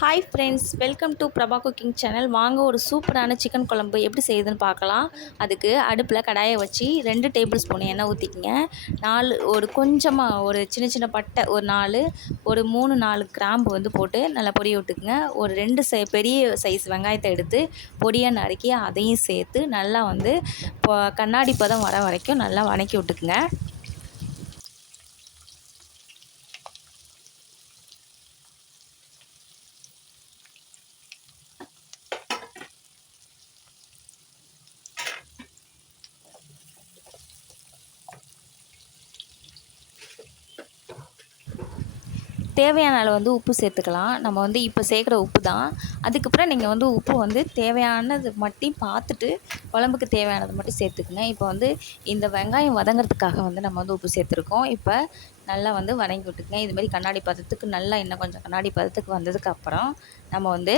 Hi friends welcome to Prabha cooking channel வாங்க ஒரு சூப்பரான சிக்கன் குழம்பு எப்படி செய்யுதுன்னு பார்க்கலாம். அதுக்கு அடுப்பில் கடாயை வச்சு ரெண்டு டேபிள் ஸ்பூன் எண்ணெய் ஊற்றிக்கிங்க நாலு ஒரு கொஞ்சமாக ஒரு சின்ன சின்ன பட்டை ஒரு நாலு ஒரு மூணு நாலு கிராம்பு வந்து போட்டு நல்லா பொடி விட்டுக்குங்க. ஒரு ரெண்டு சை பெரிய சைஸ் வெங்காயத்தை எடுத்து பொடியாக நறுக்கி அதையும் சேர்த்து நல்லா வந்து இப்போ கண்ணாடி பதம் வர வரைக்கும் நல்லா வதக்கி விட்டுக்குங்க. தேவையான அளவு வந்து உப்பு சேர்த்துக்கலாம். நம்ம வந்து இப்போ சேர்க்குற உப்பு தான் அதுக்கப்புறம் நீங்கள் வந்து உப்பு வந்து தேவையானது மட்டும் பார்த்துட்டு குழம்புக்கு தேவையானது மட்டும் சேர்த்துக்குங்க. இப்போ வந்து இந்த வெங்காயம் வதங்கிறதுக்காக வந்து நம்ம வந்து உப்பு சேர்த்துருக்கோம். இப்போ நல்லா வந்து வதங்கி விட்டுக்குங்க. இதுமாதிரி கண்ணாடி பதத்துக்கு நல்லா இன்னும் கொஞ்சம் கண்ணாடி பதத்துக்கு வந்ததுக்கப்புறம் நம்ம வந்து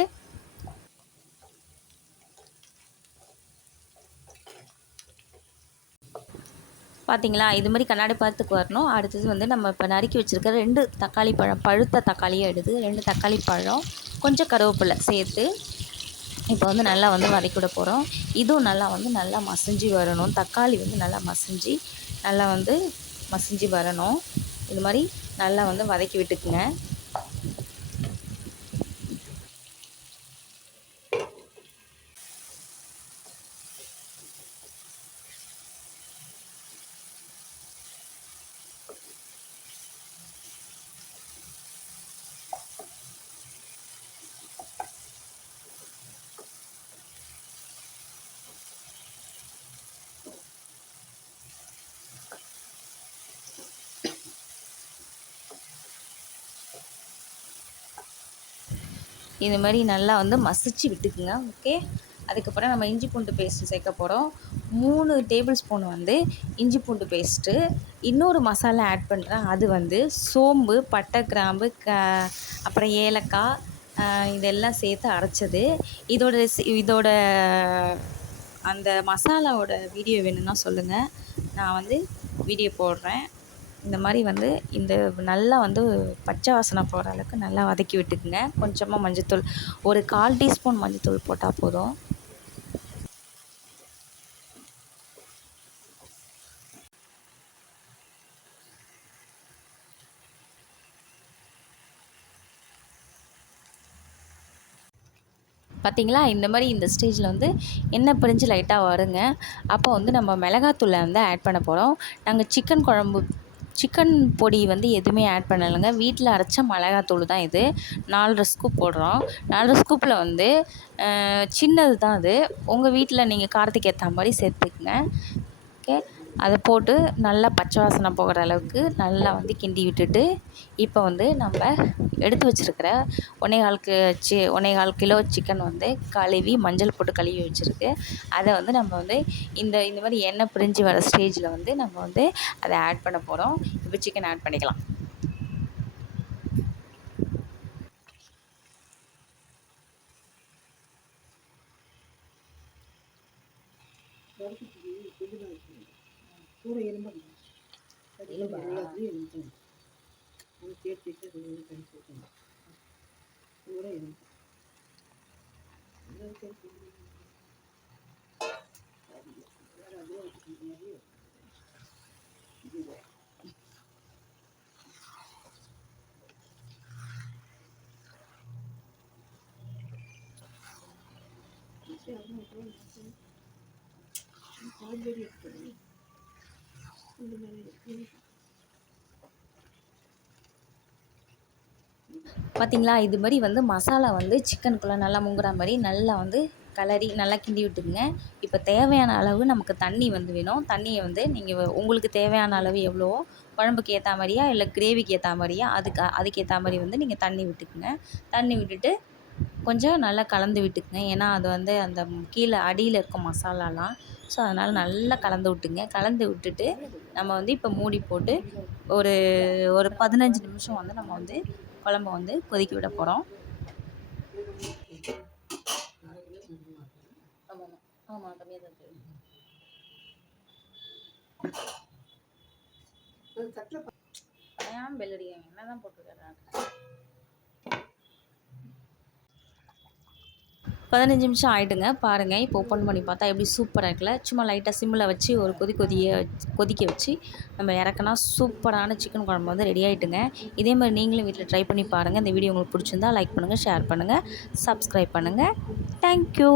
பார்த்தீங்களா இது மாதிரி கண்ணாடி பார்த்துக்கு வரணும். அடுத்தது வந்து நம்ம இப்போ நறுக்கி வச்சுருக்க ரெண்டு தக்காளி பழம் பழுத்த தக்காளியை எடுத்து ரெண்டு தக்காளி பழம் கொஞ்சம் கருவேப்பிலை சேர்த்து இப்போ வந்து நல்லா வந்து வதக்கிவிட போகிறோம் இதுவும் நல்லா வந்து நல்லா மசிஞ்சு வரணும். தக்காளி வந்து நல்லா மசிஞ்சு நல்லா வந்து மசிஞ்சு வரணும். இது மாதிரி நல்லா வந்து வதக்கி விட்டுக்குங்க. இது மாதிரி நல்லா வந்து மசிச்சு விட்டுக்குங்க ஓகே அதுக்கப்புறம் நம்ம இஞ்சி பூண்டு பேஸ்ட்டு சேர்க்க போகிறோம் மூணு டேபிள் ஸ்பூன் வந்து இஞ்சி பூண்டு பேஸ்ட்டு இன்னொரு மசாலா ஆட் பண்ணுறேன் அது வந்து சோம்பு பட்டை கிராம்பு க அப்புறம் ஏலக்காய் இதெல்லாம் சேர்த்து அரைச்சது. இதோட இதோட அந்த மசாலாவோட வீடியோ வேணும்னா சொல்லுங்கள் நான் வந்து வீடியோ போடுறேன். இந்த மாதிரி வந்து இந்த நல்லா வந்து பச்சை வாசனை போகிற அளவுக்கு நல்லா வதக்கி விட்டுக்குங்க. கொஞ்சமாக மஞ்சத்தூள் ஒரு கால் டீஸ்பூன் மஞ்சத்தூள் போட்டால் போதும். பார்த்தீங்களா இந்த மாதிரி இந்த ஸ்டேஜில் வந்து எண்ணெய் பிரிஞ்சு லைட்டாக வருங்க. அப்போ வந்து நம்ம மிளகாத்தூளை வந்து ஆட் பண்ண போகிறோம் நாங்கள் சிக்கன் குழம்பு சிக்கன் பொடி வந்து எதுவுமே ஆட் பண்ணலைங்க. வீட்டில் அரைச்ச மிளகாத்தூள் தான் இது. நாலரை ஸ்கூப் போடுறோம். நாலரை ஸ்கூப்பில் வந்து சின்னது தான் அது உங்கள் வீட்டில் நீங்கள் காரத்துக்கு ஏற்ற மாதிரி சேர்த்துக்குங்க. ஓகே அதை போட்டு நல்லா பச்சை வாசனை போகிற அளவுக்கு நல்லா வந்து கிண்டி விட்டுட்டு இப்போ வந்து நம்ம எடுத்து வச்சுருக்கிற ஒன்னேகாலுக்கு சி ஒன்னேகால் கிலோ சிக்கன் வந்து கழுவி மஞ்சள் போட்டு கழுவி வச்சுருக்கு. அதை வந்து நம்ம வந்து இந்த இந்த மாதிரி எண்ணெய் பிரிஞ்சு வர ஸ்டேஜில் வந்து நம்ம வந்து அதை ஆட் பண்ண போகிறோம் இப்போ சிக்கன் ஆட் பண்ணிக்கலாம். கூட எலும்பு எலும்பு எல்லாத்தையும் எலும்பு அது சேர்த்து வச்சு அது வந்து கடிச்சு வைக்கணும் கூட எலும்பு எல்லாம் சேர்த்து வேற பார்த்தீங்களா இது மாதிரி வந்து மசாலா வந்து சிக்கனுக்குள்ளே நல்லா முங்குற மாதிரி நல்லா வந்து கலரி நல்லா கிண்டி விட்டுக்குங்க இப்போ தேவையான அளவு நமக்கு தண்ணி வந்து வேணும். தண்ணியை வந்து நீங்கள் உங்களுக்கு தேவையான அளவு எவ்வளவோ குழம்புக்கு ஏற்ற மாதிரியா இல்லை கிரேவிக்கு ஏற்ற மாதிரியா அதுக்கு அதுக்கேற்ற மாதிரி வந்து நீங்கள் தண்ணி விட்டுக்குங்க. தண்ணி விட்டுட்டு கொஞ்சம் நல்லா கலந்து விட்டுக்குங்க. ஏன்னா அது வந்து அந்த கீழே அடியில் இருக்கும் மசாலாலாம். ஸோ அதனால் நல்லா கலந்து விட்டுங்க கலந்து விட்டுட்டு நம்ம வந்து இப்போ மூடி போட்டு ஒரு ஒரு பதினஞ்சு நிமிஷம் வந்து நம்ம வந்து குழம்ப வந்து கொதிக்க விட போகிறோம் ஆமாம் ஆமாம் கம்மியாக தான் தெரியும் ஏன் பெல் என்ன தான் போட்டிருக்காரு? பதினஞ்சு நிமிஷம் ஆகிடுங்க பாருங்கள் இப்போ ஓப்பன் பண்ணி பார்த்தா எப்படி சூப்பராக இருக்குல்ல. சும்மா லைட்டாக சிம்மில் வச்சு ஒரு கொதி கொதிய கொதிக்க வச்சு நம்ம இறக்குனா சூப்பரான சிக்கன் குழம்பு வந்து ரெடி ஆகிட்டுங்க இதே மாதிரி நீங்களும் வீட்டில் ட்ரை பண்ணி பாருங்கள் இந்த வீடியோ உங்களுக்கு பிடிச்சிருந்தா லைக் பண்ணுங்கள் ஷேர் பண்ணுங்கள் சப்ஸ்கிரைப் பண்ணுங்கள் தேங்க்யூ